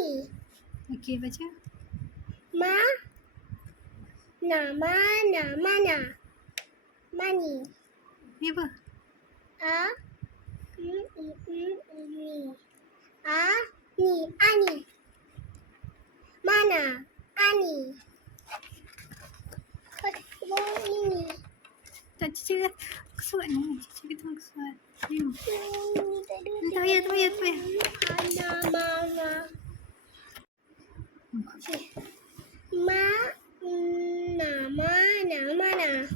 Mani. Okey, baca. Mana. Mani. Ni apa? Ani. Mana? Ani. Ini. Tak, Cici kesuat ni. Cici kata kesuat. Ni. Tak payah. Mana. Mana.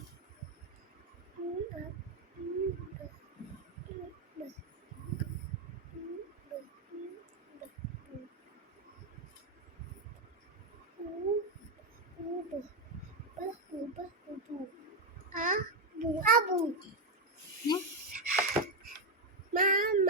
Abu. Ni? Mana?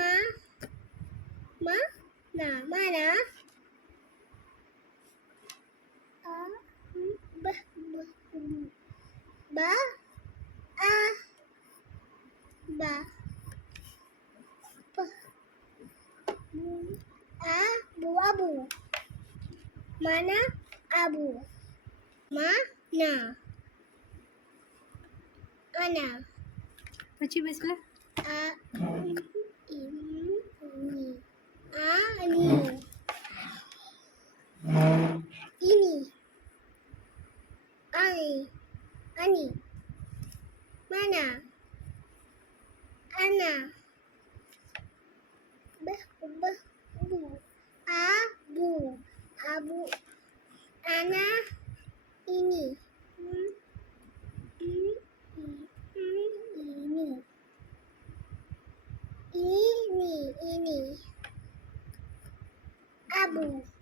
Abu. Mana? Abu. Mana? Anak. Baca bacalah. Ini. Ani. Mana? Anak. Abu. Anak. Ini. Ini. Abu.